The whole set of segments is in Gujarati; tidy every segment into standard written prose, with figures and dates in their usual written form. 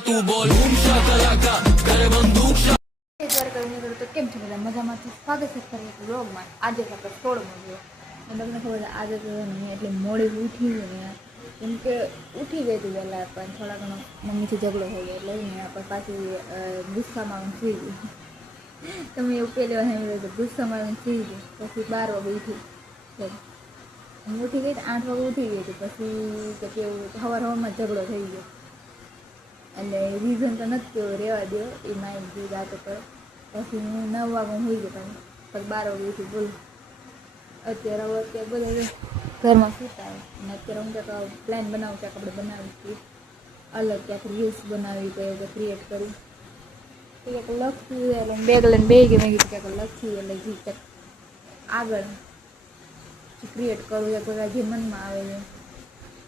तू बोल बूम शाकलाका कर बंदूक તો કેમ છે બધા મજામાંથી સ્વાગત છે ફરી એક વ્લોગમાં। આજે આપણે 16મો વ્લોગ અને તમને ખબર છે આજે તો એટલે મોડી ઉઠી ને કેમ કે ઉઠી ગઈ હતી વહેલા પણ થોડા ઘણો મમ્મીથી ઝઘડો થઈ ગયો એટલે પણ પાછી ગુસ્સામાં સુઈ ગઈ। તમે એવું પહેલી વાર સાંભળ્યું તો ગુસ્સામાં સુઈ ગઈ પછી 12 વાગે ઉઠી હું ઉઠી ગઈ 8 વાગે ઉઠી ગઈ હતી પછી કે કેવું સવારમાં ઝઘડો થઈ ગયો એટલે રીઝન તો નથી કેવું રહેવા દો એ માઇન્ડ જે જાતો કરો પછી હું 9 વાગે હોઈ ગઈ પણ 12 વાગે ઉઠી બોલું અત્યારે બધા ઘરમાં સૂતા અને અત્યારે હું ક્યાંક પ્લાન બનાવું ક્યાંક આપણે બનાવીશું અલગ ક્યાંક રીલ્સ બનાવી તો ક્રિએટ કરી ક્યાંક લખશું એટલે બેગ લઈને બે ગઈ મેં કીધું ક્યાંક લખી એટલે જે ક્યાંક આગળ ક્રિએટ કરું એ બધા જે મનમાં આવે છે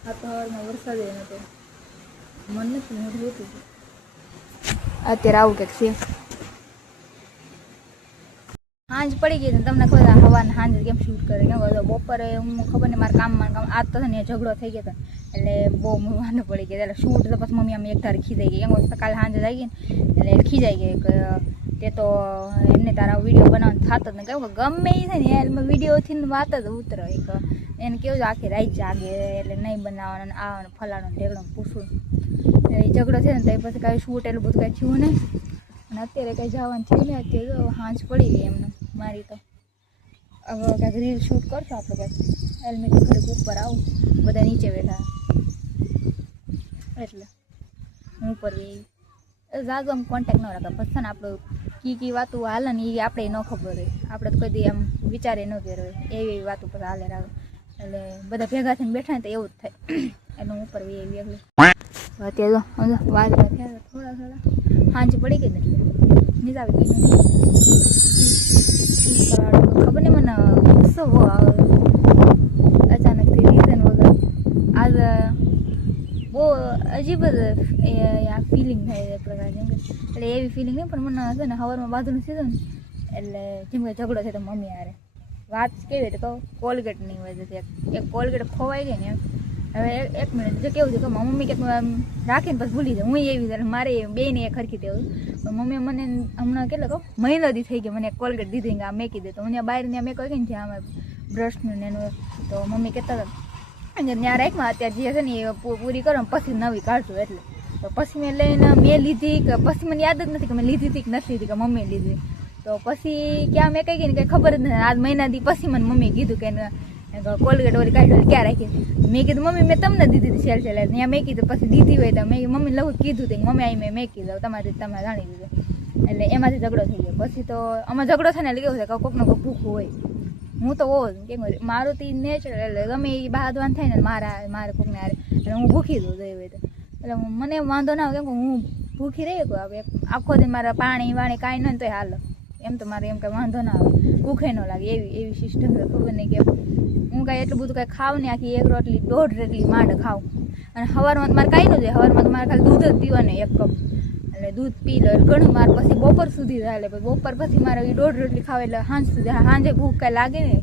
આ તો હવારમાં વરસાદ નહોતો મન નથી મોઢું હતું અત્યારે આવું કંઈક છે। સાંજ પડી ગઈ ને તમને ખબર હવાને સાંજે કેમ શૂટ કરે કેમ બધો બપોરે હું ખબર ને મારા કામમાં આજ તો ને ઝઘડો થઈ ગયો હતો એટલે બહુ વાંધો પડી ગયો એટલે શૂટ તો પછી મમ્મી અમે એક ધારે ખીજાઈ ગઈ એમ કાલે સાંજે આવી ગઈ ને એટલે ખીજાઈ ગઈ કે તે તો એમને તારા વિડીયો બનાવવાનું થતો જ ને કેવું કે ગમે એ થાય ને એમાં વિડીયોથી વાત જ ઉતરે એક એને કેવું આખી રાત જાગે એટલે નહીં બનાવવાનું આવવાનું ફલાણું ઢેગણું પૂછવું એ ઝઘડો છે ને તો પછી કાંઈ શૂટ એટલું બધું કાંઈ થયું નહીં અને અત્યારે કંઈ જવાનું થયું ને અત્યારે સાંજ પડી ગઈ એમને મારી તો હવે ક્યાંક રીલ શૂટ કરશો આપણે ક્યાંક હેલ્મેટ ઘડીક ઉપર આવું બધા નીચે બેઠા એટલે હું ઉપર એવી જાજો આમ કોન્ટેક્ટ ન રાખે પછી ને આપણું કી વાતો હાલે ને એ આપણે ન ખબર હોય આપણે તો કદી આમ વિચારે ન કર્યો હોય એવી વાતો પર હાલે રાખે એટલે બધા ભેગા થઈને બેઠા ને તો એવું જ થાય એટલે હું ઉપર એવી એટલે અત્યારે વાદળા થયા થોડા સાંજ પડી ગઈ ને એટલે નીચે આવી ગઈ ખબર નહીં મને ગુસ્સો બહુ આવે અચાનકથી રીઝન વગર આજ બહુ અજીબ જ આ ફિલિંગ થાય એ પ્રકાર જેમ કે એટલે એવી ફિલિંગ નહીં પણ મને છે ને સવારમાં બાજુનું સીધું ને એટલે જેમ કે ઝઘડો છે તો મમ્મી હારે વાત કેવી રીતે કહું કોલગેટની વજહથી એક કોલગેટ ખોવાઈ ગઈ ને એમ હવે 1 મિનિટ જો કેવું છે કે મમ્મી કંઈક રાખીને પછી ભૂલી જાય હું એવી મારે બેને એ ખરખી દેવું પણ મમ્મી મને હમણાં કેટલો કહું મહિનાથી થઈ ગઈ મને એક કોલગેટ દીધી કે આ મેકી દે તો હું બહાર ત્યાં મેં કહી ને આમાં બ્રશનું ને એનું તો મમ્મી કહેતા હતા ત્યાં રાખ્યા અત્યારે જે છે ને એ પૂરી કરો પછી નવી કાઢશું એટલે તો પછી મેં લઈને મેં લીધી કે પછી મને યાદ જ નથી કે મેં લીધી હતી કે નથી લીધી કે મમ્મીએ લીધી તો પછી ક્યાં મેં કહી ગઈ ને કંઈ ખબર જ નથી આજ મહિનાથી પછી મને મમ્મીએ કીધું કે કોલગેટ ઓલી કાઢી ક્યાં રાખી મેં કીધું મમ્મી મેં તમને દીધી હતી સેલ ત્યાં મેં કીધું પછી દીધી હોય તો મેં મમ્મી લવું કીધું હતું મમ્મી આવી મેં કીધું તમારી તમે જાણી દીધું એટલે એમાંથી ઝઘડો થઈ ગયો પછી તો આમાં ઝઘડો થાય ને એટલે કેવું છે કે કોકનો કોઈ ભૂખું હોય હું તો હોવ કેમ મારું તો નેચરલ એટલે ગમે એ બહાદવાન થાય ને મારે કોકને હારે એટલે હું ભૂખી દઉં હોય તો એટલે મને વાંધો ના આવે કેમ કે હું ભૂખી રહી શકું હવે આખો દિન મારે પાણી વાણી કાંઈ ન તો હાલ એમ તો મારે એમ કંઈ વાંધો ના આવે ભૂખે ન લાગે એવી સિસ્ટમ છે ખબર નહીં કે હું કાંઈ એટલું બધું કાંઈ ખાવ ને આખી 1 રોટલી 1.5 રોટલી માંડ ખાઉં અને સવારમાં મારે કાંઈ ન જાય સવારમાં તો મારે ખાલી દૂધ જ પીવાનું 1 કપ એટલે દૂધ પી લો ઘણું મારે પછી બપોર સુધી ચાલે બપોર પછી મારે 1.5 રોટલી ખાવ એટલે સાંજે ભૂખ કાંઈ લાગે ને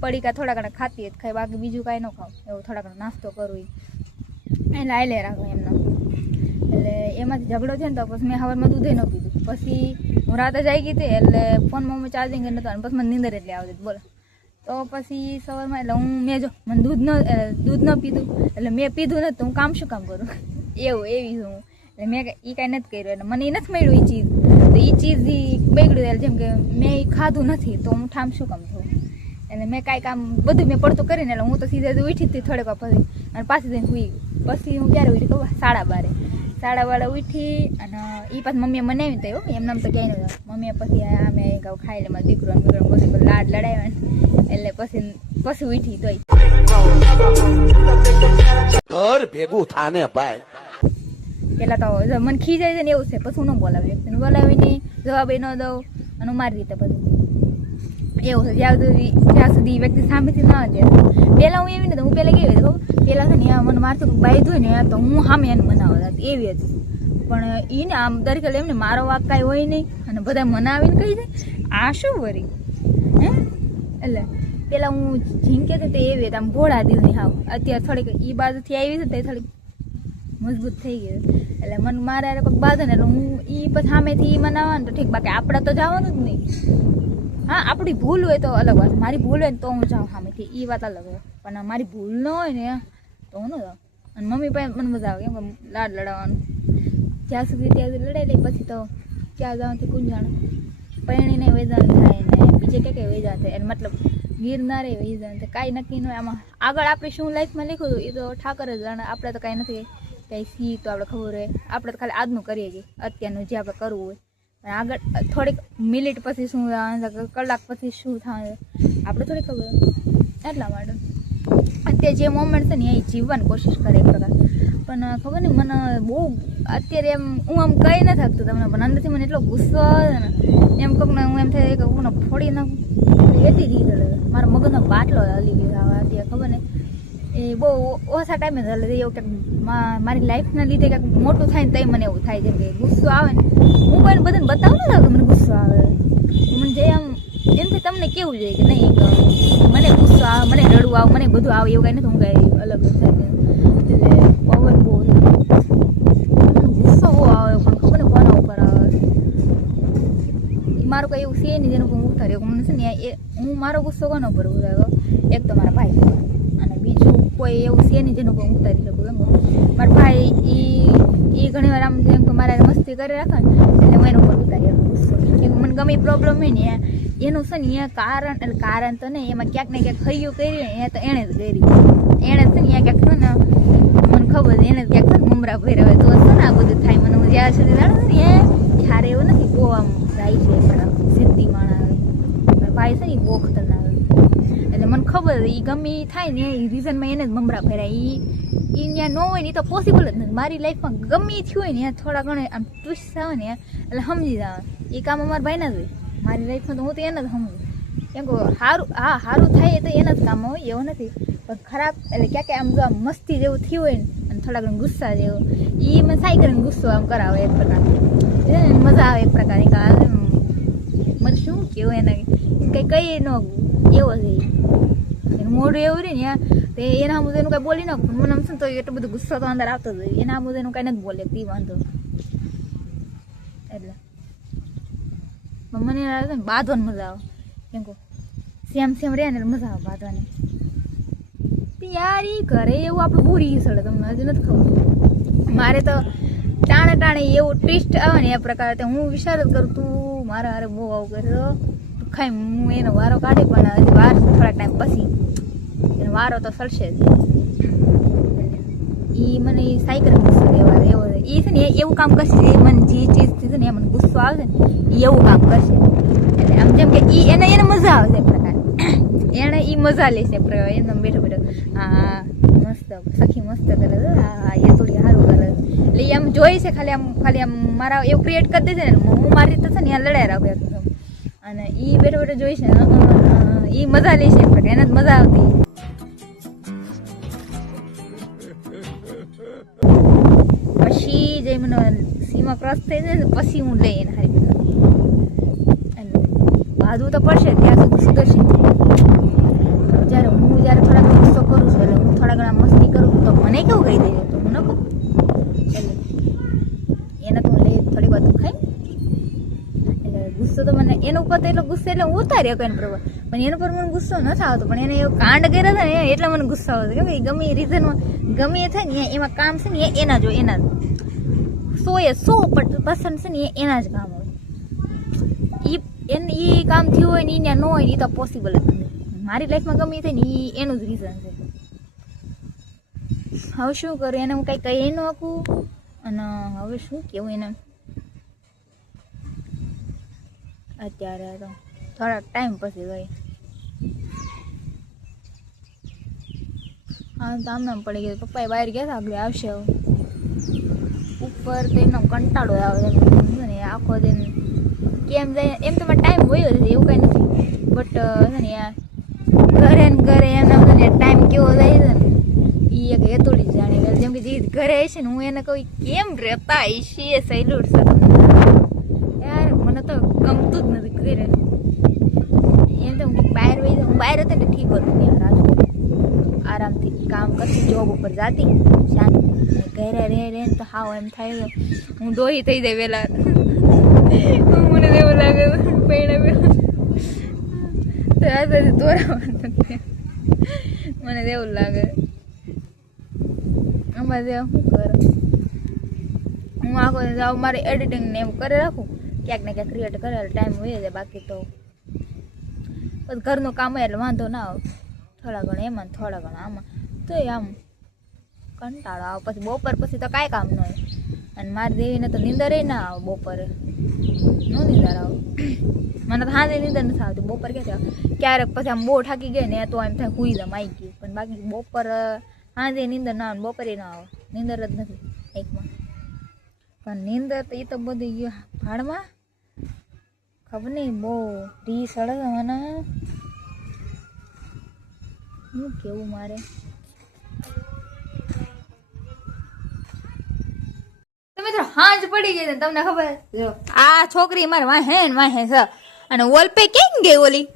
પડીકા થોડા ઘણા ખાતી જ ખાય બાકી બીજું કાંઈ ન ખાવ એવું થોડા ઘણા નાસ્તો કરું એટલે આયલે રાખું એમનો એટલે એમાંથી ઝઘડો છે ને તો પછી મેં સવારમાં દૂધે ન પીધું પછી હું રાતે જઈ ગઈ હતી એટલે ફોનમાં હું ચાર્જિંગ નહોતો અને પછી મને નીંદર એટલે આવતી બોલો તો પછી સવારમાં એટલે મેં જો મને દૂધ ન પીધું એટલે મેં પીધું નથી તો હું કામ શું કામ કરું એવી હું એટલે મેં એ કાંઈ નથી કર્યું એટલે મને એ નથી મળ્યું એ ચીજ તો એ ચીજ બગડ્યું એટલે જેમ કે મેં એ ખાધું નથી તો હું ઠામ શું કામ થયું એટલે મેં કાંઈ કામ બધું મેં પડતું કરીને એટલે હું તો સીધા ઉઠી હતી થોડેક પછી અને પાછી જઈને સુઈ પછી હું ક્યારે ઉઠી કહું 12:30 ઉઠી અને એ પાછી મમ્મીએ મનાવી તો એમને આમ તો ક્યાંય નહીં મમ્મીએ પછી અમે કહું ખાઈ લે મારા દીકરો બધું લાડ લડાવ્યા એટલે પછી ઉઠી તોય ઘર ભેગું થાને ભાઈ પેલા તો મને ખીજાય છે ને એવું છે પછી હું ન બોલાવી વ્યક્તિને બોલાવીને જવાબ ન દઉં અને હું મારી રીતે બધું એવું છે જ્યાં સુધી વ્યક્તિ સામેથી ના જાય પહેલાં હું એવી નથી હું પહેલાં કેવી હતી પહેલાં છે ને મને મારતું બાંધ્યું હોય ને તો હું સામે એને મનાવતા હતી એવી હતી પણ એને આમ દરેક એમને મારો વાક કાંઈ હોય નહીં અને બધા મનાવીને કહી જાય આ શું વરી હે એટલે પહેલાં હું ઝીંકે હતી તે એવી હતી આમ ભોળા દિલની હાવ અત્યારે થોડીક એ બાજુથી આવી છે તે થોડીક મજબૂત થઈ ગયું. એટલે મને મારે કોઈ બાંધે ને એટલે હું એ પછી સામેથી મને આવે ને તો ઠીક, બાકી આપણે તો જવાનું જ નહીં. હા, આપણી ભૂલ હોય તો અલગ વાત, મારી ભૂલ હોય ને તો હું જાઉં સામેથી, એ વાત અલગ હોય. પણ મારી ભૂલ ન હોય ને તો હું ન જાઉં. અને મમ્મી પાસે મને મજા આવે, કેમ કે લાડ લડાવવાનું જ્યાં સુધી ત્યાં સુધી લડાઈ લે, પછી તો ક્યાં જવાથી કોણ જાણે. પરણીને વેચાણ થાય ને બીજે ક્યાં વેચાણ થાય, એટલે મતલબ ગિરનારે વેચાણ થાય, કાંઈ નક્કી ન હોય. આમાં આગળ આપણે શું લાઈફમાં લખ્યું હતું એ તો ઠાકર જ જાણે. આપણે તો કાંઈ નથી, કંઈ સી તો આપણે ખબર હોય. આપણે તો ખાલી આજનું કરીએ છીએ, અત્યારનું જે આપણે કરવું હોય. પણ આગળ થોડીક મિનિટ પછી શું થાય, કલાક પછી શું થાય આપણે થોડી ખબર હોય. એટલા માટે અત્યારે જે મોમેન્ટ છે ને એ જીવવાની કોશિશ કરે એક પ્રકાર. પણ ખબર નહીં મને બહુ અત્યારે એમ હું આમ કહી ન શકતું તમને, પણ અંદરથી મને એટલો ગુસ્સો આવે ને એમ કહું ને, હું એમ થાય કે હું ફોડી નાખું એટલી રીતે મારા મગજનો બાટલો હલી ગયો અત્યારે. ખબર ને એ બહુ ઓછા ટાઈમે જ હલે. એવું ક્યાંક મારી લાઈફના લીધે ક્યાંક મોટું થાય ને તઈ મને એવું થાય, જેમ કે ગુસ્સો આવે ને હું કોઈને બધાને બતાવું ન લાગે મને ગુસ્સો આવે. મને જે આમ એમથી તમને કેવું જોઈએ કે નહીં મને ગુસ્સો આવે, મને રડવું આવે, મને બધું આવે એવું કાંઈ નથી. હું કાંઈ અલગ થાય એટલે પવન બહુ ગુસ્સો બહુ આવે, પણ ખબર ને કોના ઉપર આવે. મારું કંઈ એવું છે નહીં જેનું હું ઉતાર્યો મને છે ને એ હું મારો ગુસ્સો કોના ઉપર ઉતાર્યો, એક તો મારા ભાઈ ઉપર, અને બીજું કોઈ એવું છે નહીં જેનું હું ઉતારી શકું. કેમ મારા ભાઈ એ ઘણી વાર આમ જેમ કે મારા મસ્તી કરી રાખે ને એટલે હું એના ઉપર ઉતારી ગુસ્સો. કેમ મને ગમે પ્રોબ્લેમ હોય ને એનું છે ને એ કારણ, એટલે કારણ તો નહીં, એમાં ક્યાંક ને ક્યાંક ખૈયું કરી એ તો એણે જ કરી. એણે છે ને એ ક્યાંક છે ને મને ખબર છે એને ક્યાંક છે ને મમરા ભર્યા હોય તો છે ને આ બધું થાય. મને હું જ્યાં સુધી જાણું ને એ હારે એવું નથી, બહુ આમ જાય છે પણ સિદ્ધિ માણા આવે. મારા ભાઈ છે ને એ બહુ ખતરનાક આવે. એટલે મને ખબર એ ગમે એ થાય ને એ રીઝનમાં એને જ મમરા ભર્યા. એ ત્યાં ન હોય ને એ તો પોસિબલ જ નથી. મારી લાઈફમાં ગમે એ થયું હોય ને થોડા ઘણા આમ ટ્વિસ્ટ આવે ને એટલે સમજી જવા એ કામ અમારા ભાઈના જ હોય. મારી લાઈફમાં તો હું તો એને જ સમજું. કેમ કે સારું, હા સારું થાય તો એના જ કામ હોય એવું નથી, પણ ખરાબ એટલે ક્યાંક આમ જો આમ મસ્તી જેવું થયું હોય ને અને થોડા ઘણા ગુસ્સા જેવું એ મને સાઈ કરીને ગુસ્સો આમ કરાવે એક પ્રકાર. મજા આવે એક પ્રકારની કે મને શું કેવું એને કંઈ કઈ ન એવો છે મોઢું એવું રહે ને તે એના મુદ્દે એનું કાંઈ બોલી નાખું. મને આમ છે ને તો એટલો બધો ગુસ્સો તો અંદર આવતો જ હોય. એના મુદ્દે એનું કાંઈ નથી બોલે તે વાંધો. એટલે મને ને બાંધવાની મજા આવે. કેમ કહું સેમ રહે ને મજા આવે બાંધવાની. યાર એ ઘરે એવું આપણે પૂરી સડે તમને હજી નથી ખબર. મારે તો ટાણે એવું ટ્વિસ્ટ આવે ને એ પ્રકારે હું વિચાર જ કરું તું મારા હારે બહુ આવું કર્યો તું ખાઈ હું એનો વારો કાઢે, પણ હજી વાર થોડા ટાઈમ પછી એનો વારો તો સડશે જ. એ મને એ સાયકલ ગુસ્સો દેવા એવો એ છે ને એવું કામ કરશે મને જે ચીજથી છે ને એ મને ગુસ્સો આવે ને એ એવું કામ કરશે. એટલે આમ જેમ કે એને મજા આવે છે એ પ્રકાર, એને એ મજા લે છે એમ બેઠો હા મસ્ત સખી મસ્ત કરે છે, હા એ થોડી સારું કરે એટલે એ આમ જોઈ છે ખાલી આમ મારા એવું ક્રિએટ કરી દે છે ને હું મારી રીતે છે ને ત્યાં લડાઈ રાખ્યો અને એ બેઠો જોઈ છે એ મજા લે છે એને જ મજા આવતી. પછી જે મને સીમા ક્રોસ થઈ જાય ને પછી હું લઈ એને હારી બાજુ તો પડશે ત્યાં સુધી સુધરશે. જ્યારે થોડા ઘણો ગુસ્સો કરું છું એટલે હું થોડા ઘણા મસ્તી કરું તો મને કેવું કહી દે તો હું ન કહું એટલે એને તો હું લઈ થોડી વાત ખાઈ એટલે ગુસ્સો તો મને એના ઉપર તો એટલો ગુસ્સો એટલે હું ઉતાર્યો કઈ પ્રભાવ, પણ એના પર મને ગુસ્સો નથી આવતો. પણ એને એવું કાંડ કર્યા હતા ને એટલે મને ગુસ્સો આવતો કેમ કે ગમે એ રીઝનમાં ગમે એ થાય ને એમાં કામ છે ને એના જ 100% છે ને એના જ કામ હોય. એ કામ થયું હોય ને એને ન હોય ને એ તો પોસિબલ જ નથી. મારી લાઈફમાં ગમે થાય ને એ એનું જ રીઝન છે. હવે શું કરું એને હું કંઈ કહી ન શકું અને હવે શું કેવું એને અત્યારે તો થોડા ટાઈમ પછી ગઈ હા તો આમ પડી ગયું. પપ્પાએ બહાર ગયા હતા આગળ આવશે ઉપર તો એમનો કંટાળો આવે ને આખો દિન કેમ જાય એમ તો ટાઈમ હોય જ એવું કંઈ નથી બટ છે ને યાર ઘરે ને ઘરે એમના ને ટાઈમ કેવો જાય છે ને એ એક એ થોડી જાણી જેમ કે જે ઘરે છે ને હું એને કહું કેમ રહેતા છે એ સહેલું છે યાર મને તો ગમતું જ નથી ઘરે એમ તો હું બહાર વહી હું બહાર હતી ને ઠીક હતું યાર આરામથી કામ કરતી, જોબ ઉપર જાતી શાંતિ. ઘરે રહે તો હાવ એમ થાય હું દોહી થઈ જાય વહેલા. મને એવું લાગે પૈણા તો આ બધું દોરાવાનું મને એવું લાગે. આમાં શું કરું હું આખો જાઉં મારે એડિટિંગ ને એમ કરી રાખું, ક્યાંક ને ક્યાંક ક્રિએટ કરે ટાઈમ હોય જાય. બાકી તો ઘરનું કામ હોય એટલે વાંધો ના આવે. થોડા ઘણા એમાં થોડા ઘણા આમાં તો આમ કંટાળો આવે. પછી બપોર પછી તો કાંઈ કામ ન હોય. અને મારી દેવીને તો નીંદર ના આવે બપોરે, ન નીંદર આવે. મને તો હાજે નીંદર નથી આવતી બપોર. ક્યારેક પછી આમ બહુ થાકી ગઈ ને તો એમ થાય હુઈ જામ આવી ગયું. પણ બાકી બપોર હાજે નીંદર ના આવે, બપોરે ના આવે. નીંદર જ નથી એકમાં. પણ નીંદર તો એ તો બધી ગયું ભાડમાં. ખબર નહીં બહુ રી સળગ મને શું કેવું મારે. મિત્રો હાંજ પડી ગઈ તમને ખબર જો આ છોકરી મારે વાહે ને વાહે છે. અને વોલ પે કેમ ગઈ ઓલી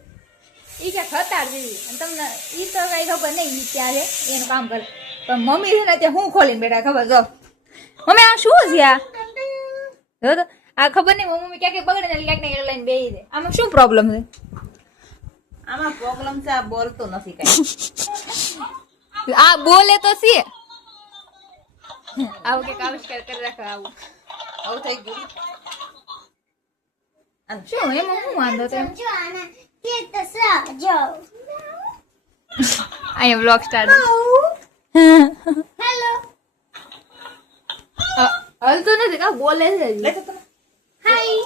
ઈ ક્યાંક હતાર જેવી. અને તમને ઈ તો કઈ ખબર નહીં ઈ ક્યાં છે એનું કામ કરે. પણ મમ્મી છે ને ત્યાં હું ખોલીને બેઠા ખબર જો મમ્મી આ શું છે આ જો તો આ ખબર નહીં મમ્મી ક્યાંક બગડે ને ક્યાંક ને ક્યાંક લઈને બેસી જાય. આમાં શું પ્રોબ્લેમ છે? આમાં પ્રોબ્લેમ છે આ બોલતો નથી કઈ. આ બોલે તો છે આવું કે આવિષ્કાર કરી રાખે. આવું આવું થઈ ગયું. શું એમાં શું વાંધો તો અહીંયા બ્લોગ સ્ટાર્ટ. હેલો હલતું નથી કા બોલે છે. હાય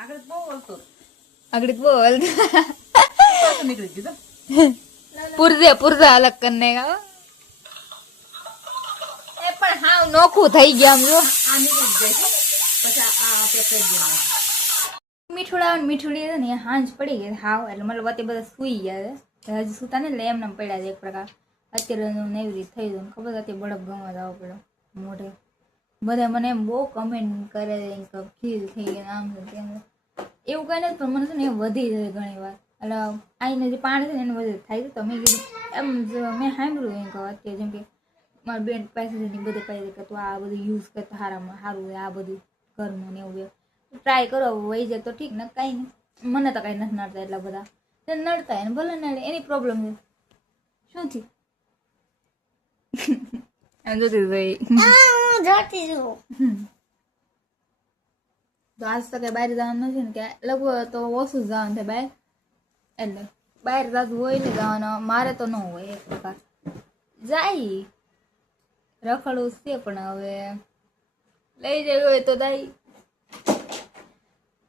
આગળ બહુ બોલતો આગળ બોલ નીકળી ગયું. પુરજે અલગ કરને કા એ પણ હાવ નોખું થઈ ગયા આમ જો. આ નીકળી જાય છે પછી આ આપણે કરી દેવાનું. મીઠુડી છે ને હાંજ પડી ગઈ હાવ. એટલે મતલબ અત્યારે બધા સુઈ ગયા છે. હજી સુતા ને એટલે એમને પડ્યા છે એક પ્રકાર. અત્યારે એવી રીતે થઈ ગયું ખબર. અત્યારે બળફ ગમવા જવો પડ્યો મોઢે. બધા મને એમ બહુ કમેન્ટ કરે ખીર થઈ ગઈ આમ છે તેમ. એવું કઈ નથી પણ મને છે ને એ વધી જાય ઘણી વાર. એટલે આઈને જે પાણી છે ને એને વધારે થાય છે. તો મેં કીધું એમ મેં સાંભળ્યું એમ કહું અત્યારે જેમ કે મારી બેન પાસે છે ને બધે પાસે કે તું આ બધું યુઝ કરતા સારામાં સારું હોય આ બધું ઘરનું ને એવું ટ્રાય કરો વહી જાય તો ઠીક ને કાંઈ નહીં. મને તો કાંઈ નથી નડતા એટલા બધા નડતા એને ભલે નડે એની પ્રોબ્લેમ છે. શું થયું એમ જોતી તો આજ તો કઈ બહાર જવાનું નથી ને કે લગભગ તો ઓછું જવાનું થાય બહાર. એટલે બહાર જતું હોય ને જવાનું મારે તો ન હોય એક પ્રકાર જાય રખડવું છે. પણ હવે લઈ જવું હોય તો જાય.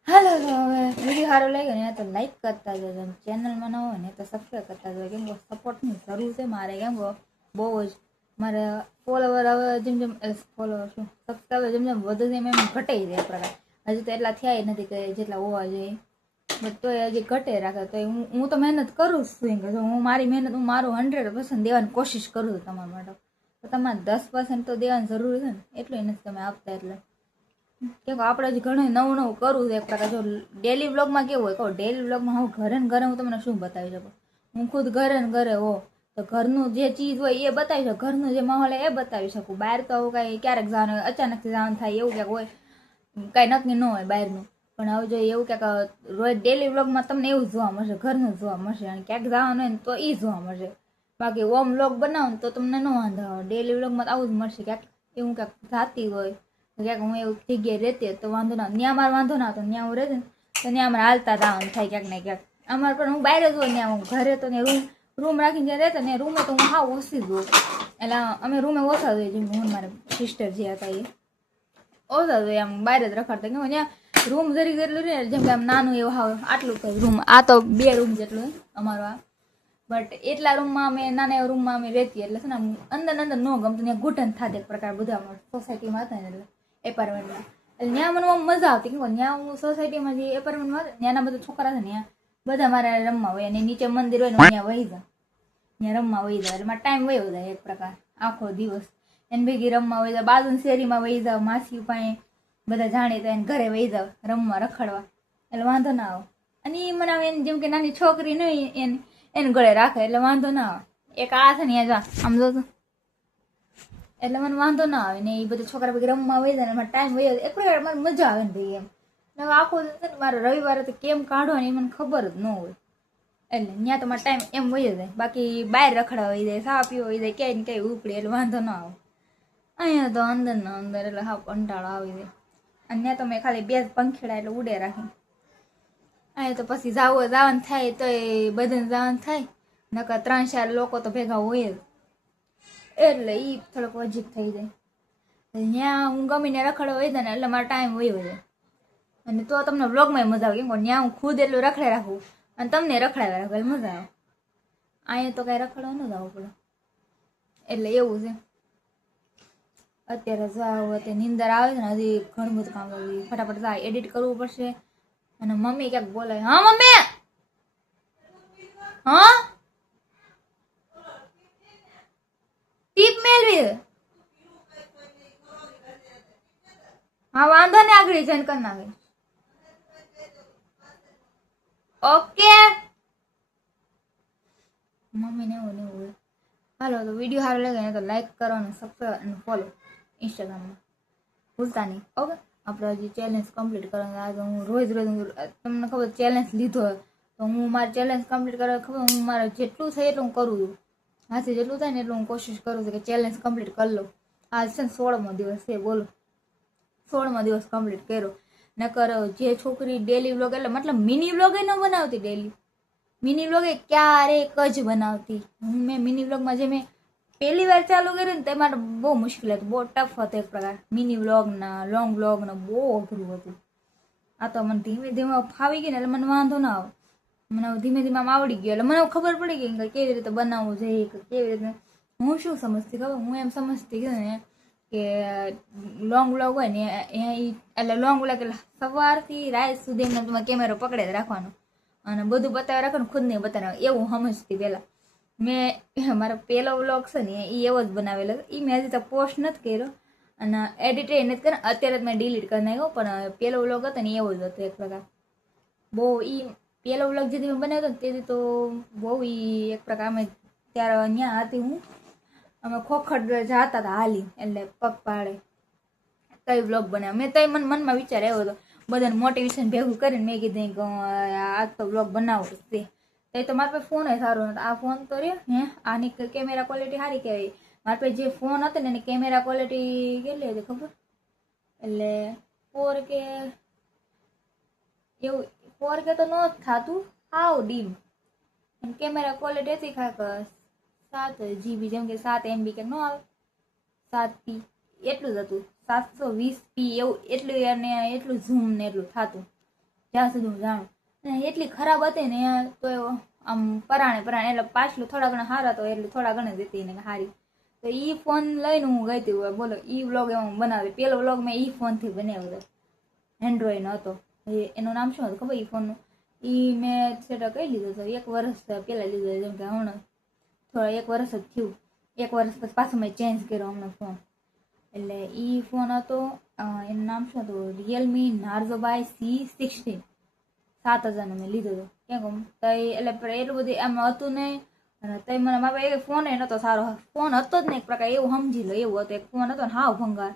હાલો હવે વિડીયો સારો લાગ્યો ને તો લાઈક કરતા જજો. ચેનલમાં ન હોય ને તો સબસ્ક્રાઈબ કરતા જજો. કેમ કે સપોર્ટની જરૂર છે મારે. કેમ કે બહુ જ મારે ફોલોવર હવે જેમ જેમ ફોલોવર શું સબસ્ક્રાઈબર જેમ જેમ વધુ છે એમ એમ ઘટે જાય એક પ્રકાર. હજુ તો એટલા થયા નથી કે જેટલા હોવા જોઈએ. બટ તોય હજી ઘટે રાખે તો હું તો મહેનત કરું જ છું. કે હું મારી મહેનત હું મારું 100% દેવાની કોશિશ કરું છું તમારા માટે. તો તમારે 10% તો દેવાની જરૂર છે ને. એટલું નથી તમે આપતા. એટલે કેમ કે આપણે હજી ઘણું નવું કરવું છે એક પ્રકાર. જો ડેલી વ્લોગમાં કેવું હોય કહો ડેલી વ્લોગમાં હું ઘરે ને ઘરે હું તમને શું બતાવી શકું. હું ખુદ ઘરે ને ઘરે હો તો ઘરનું જે ચીજ હોય એ બતાવી શકું. ઘરનું જે માહોલ હોય એ બતાવી શકું. બહાર તો કાંઈ ક્યારેક જવાનું અચાનકથી જવાનું થાય એવું ક્યાંક હોય કાંઈ નક્કી ન હોય બહારનું. પણ હવે જો એવું ક્યાંક રોજ ડેલી વ્લોગમાં તમને એવું જોવા મળશે ઘરનું જોવા મળશે. અને ક્યાંક જવાનું હોય ને તો એ જોવા મળશે. બાકી ઓમ વ્લોગ બનાવો ને તો તમને ન વાંધો આવે. ડેલી વ્લોગમાં આવું જ મળશે. ક્યાંક એવું ક્યાંક જાતી હોય ક્યાંક હું એવું જગ્યાએ રહેતી તો વાંધો ના. ત્યાં મારે વાંધો ના હતો. ત્યાં હું રહેતી ને તો ત્યાં અમારે હાલતા જવાનું થાય ક્યાંક ને ક્યાંક. અમારે પણ હું બહાર જ હોય ત્યાં હું ઘરે તો ત્યાં રૂમ રાખીને જ્યાં રહેતા ને રૂમે તો હું હાવ ઓછી જ હોય. એટલે અમે રૂમે ઓછા જોઈએ. જેમ હું મારા સિસ્ટર જે હતા એ ઓછા જોઈએ આમ બહાર જ રખડતા. કેમ ત્યાં રૂમ જરી જેટલું રહે જેમ કે આમ નાનું એવું હાવ આટલું તો રૂમ. આ તો 2 રૂમ જેટલું અમારો આ. બટ એટલા રૂમમાં અમે નાના એવા રૂમમાં અમે રહેતી. એટલે છે ને અંદર ન ગમતું. ત્યાં ઘૂંટણ થતી એક પ્રકાર બધા સોસાયટીમાં હતા ને એટલે એપાર્ટમેન્ટમાં. એટલે ત્યાં મને મજા આવતી. કેમ ત્યાં હું સોસાયટીમાં જે એપાર્ટમેન્ટમાં ત્યાંના બધા છોકરા છે ને ત્યાં બધા મારે રમવા હોય. અને નીચે મંદિર હોય ને ત્યાં વહી જાય. ત્યાં રમવા વહી જાય. એટલે મારે ટાઈમ વયો જાય એક પ્રકાર આખો દિવસ. એને ભેગી રમવા વહી જાય. બાજુની શેરીમાં વહી જાવ. માસી પાસે બધા જાણીતા એને ઘરે વહી જાવ રમવા રખડવા. એટલે વાંધો ના આવે. અને એ મને આવે જેમ કે નાની છોકરી નહીં એને ગળે રાખે એટલે વાંધો ના આવે. એક આ છે ને જા આમ જો એટલે મને વાંધો ના આવે ને એ બધા છોકરા પૈકી રમવા વહી જાય ને ટાઈમ વહી જાય એક પ્રકાર મને મજા આવે ને ભાઈ એમ. હવે આખો મારે રવિવારે તો કેમ કાઢો ને એ મને ખબર જ ન હોય એટલે ત્યાં તો મારો ટાઈમ એમ વહી જાય. બાકી બહાર રખડા વહી જાય, સા પીવો વહી જાય, ક્યાંય ને ક્યાંય ઉપડે એટલે વાંધો ના આવે. અહીંયા તો અંદર ને અંદર એટલે હા કંટાળો આવી જાય. અને ત્યાં તો મેં ખાલી 2 પંખેડા એટલે ઉડે રાખી. અહીંયા તો પછી જવાનું થાય તો એ બધાને જવાનું થાય, નકર 3-4 લોકો તો ભેગા હોય જ એટલે એ થોડોક અજીબ થઈ જાય. ત્યાં હું ગમીને રખડવા વહી જાય ને એટલે મારો ટાઈમ વહી જાય. અને તો તમને વ્લોગમાં મજા આવે કેમ કે ત્યાં હું ખુદ એટલું રખડે રાખું અને તમને રખડાવ્યા રાખું એટલે મજા આવે. અહીંયા તો કાંઈ રખડવા ન જવું પડે એટલે એવું છે. અત્યારે જાવ અત્યારે નીંદર આવે છે ને હજી ઘણું બધું કામ કરવું, ફટાફટ જાય એડિટ કરવું પડશે. અને મમ્મી ક્યાંક બોલાય, હા મમ્મી, હા ટીપ મેળવી, હા વાંધો ને આગળ જઈને કરી નાખે. ઓકે મમ્મી ને એવું ને એવું. હાલો તો વિડીયો સારો લાગે ને તો લાઈક કરવાનું, સબસ્ક્રાઈબ અને ફોલો ઇન્સ્ટાગ્રામમાં ભૂલતા નહીં. ઓકે આપણે હજી ચેલેન્જ કમ્પ્લીટ કરવાનું. આજે હું રોજ તમને ખબર ચેલેન્જ લીધો તો હું મારી ચેલેન્જ કમ્પ્લીટ કરવા ખબર હું મારે જેટલું થાય એટલું હું કરું છું. હાથી જેટલું થાય ને એટલું હું કોશિશ કરું છું કે ચેલેન્જ કમ્પ્લીટ કરી લઉં. આજ છે ને 16મો દિવસ છે, બોલો 16મો દિવસ કમ્પ્લીટ કર્યો. નકર જે છોકરી ડેલી વ્લોગ એટલે મતલબ મિની વ્લોગ ન બનાવતી, ડેલી મિની વ્લોગ એ ક્યારેક જ બનાવતી. મેં મિની વ્લોગમાં જે મેં પહેલી વાર ચાલુ કર્યું ને તે માટે બહુ મુશ્કેલ હતું, બહુ ટફ હતો એક પ્રકાર. મિની વ્લોગના લોંગ વ્લોગના બહુ અઘરું હતું. આ તો મને ધીમે ધીમે ફાવી ગયું ને એટલે મને વાંધો ના આવે. મને ધીમે ધીમે આમ આવડી ગયો એટલે મને ખબર પડી ગઈ કે કેવી રીતે બનાવવું જોઈએ, કે કેવી રીતે. હું શું સમજતી ખબર, હું એમ સમજતી કે ને કે લોંગ વ્લોગ હોય ને એટલે લોંગ વ્લોગ એટલે સવારથી રાત સુધી એમને તમારે કેમેરો પકડે જ રાખવાનો અને બધું બતાવી રાખવાનું, ખુદ નહીં બતાવે એવું સમજતી પહેલાં. મેં મારો પહેલો વ્લોગ છે ને એ એવો જ બનાવેલો, એ મેં હજી તો પોસ્ટ નથી કર્યો અને એડિટ નથી કર્યો. અત્યારે જ મેં ડિલીટ કરી નાખ્યો, પણ પહેલો વ્લોગ હતો ને એવો જ હતો એક પ્રકાર. બહુ એ પહેલો વ્લોગ જેથી મેં બનાવ્યો હતો તેથી તો બહુ એ એક પ્રકાર અમે ત્યારે ત્યાં હતી હું, અમે ખોખડ જતા હતા હાલી એટલે પગ પાડે કઈ વ્લોગ બનાવ્યો. મેં તઈ મનમાં વિચાર આવ્યો હતો, બધાને મોટિવેશન ભેગું કરીને મેં કીધું કે આ તો વ્લોગ બનાવવો છે. તો મારા પાસે ફોન સારો નથી, આ ફોન તો રહ્યો હે આની કેમેરા ક્વોલિટી સારી કહેવાય. મારા પાસે જે ફોન હતો ને એની કેમેરા ક્વોલિટી કેટલી હતી ખબર, એટલે 4K એવું 4K તો ન જ થતું, હાવ ડીમ. અને કેમેરા ક્વોલિટી હતી ખાક 7 GB જેમ કે 7 MB કે ન આવે 7p એટલું જ હતું, 720p એવું એટલું. અને એટલું ઝૂમ ને એટલું થતું જ્યાં સુધી હું જાણું. અને એટલી ખરાબ હતી ને તો આમ પરાણે એટલે પાછલું થોડા ઘણા સારા તો એટલે થોડા ઘણા દેતી ને સારી. તો એ ફોન લઈને હું ગઈ હતી, બોલો એ વ્લોગ એમાં બનાવતી. પેલો વ્લોગ મેં એ ફોનથી બનાવ્યો હતો, એન્ડ્રોઈડ હતો. એનું નામ શું હતું ખબર એ ફોનનું, એ મેં સેટ કઈ લીધો હતો 1 વર્ષ પહેલાં લીધો, જેમ કે હમણાં થોડા 1 વર્ષ જ થયું. 1 વર્ષ પછી પાછું મેં ચેન્જ કર્યો હમણાં ફોન. એટલે એ ફોન હતો, એનું નામ શું હતું, રિયલમી નાર્ઝો બાય C16, 7000નો મેં લીધો હતો. કેમ તઈ એટલે એટલું બધું એમ હતું નહીં. અને તઈ મને મારા એ ફોન એ નહોતો સારો, ફોન હતો જ ને એક પ્રકાર એવું સમજી લો એવું હતું. એક ફોન હતો ને હાવ ભંગાર,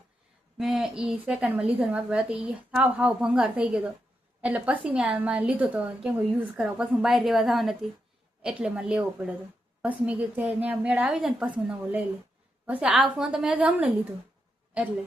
મેં એ સેકન્ડમાં લીધો ને મારા હતી એ હાવ ભંગાર થઈ ગયો હતો. એટલે પછી મેં લીધો હતો કેમ કે યુઝ કરાવો, પછી હું બહાર રહેવા જવા નથી એટલે મને લેવો પડ્યો હતો. પછી મેં કીધું ત્યાં મેળ આવી જાય ને પછી નવો લઈ લે. પછી આ ફોન તો મેં હમણાં લીધો એટલે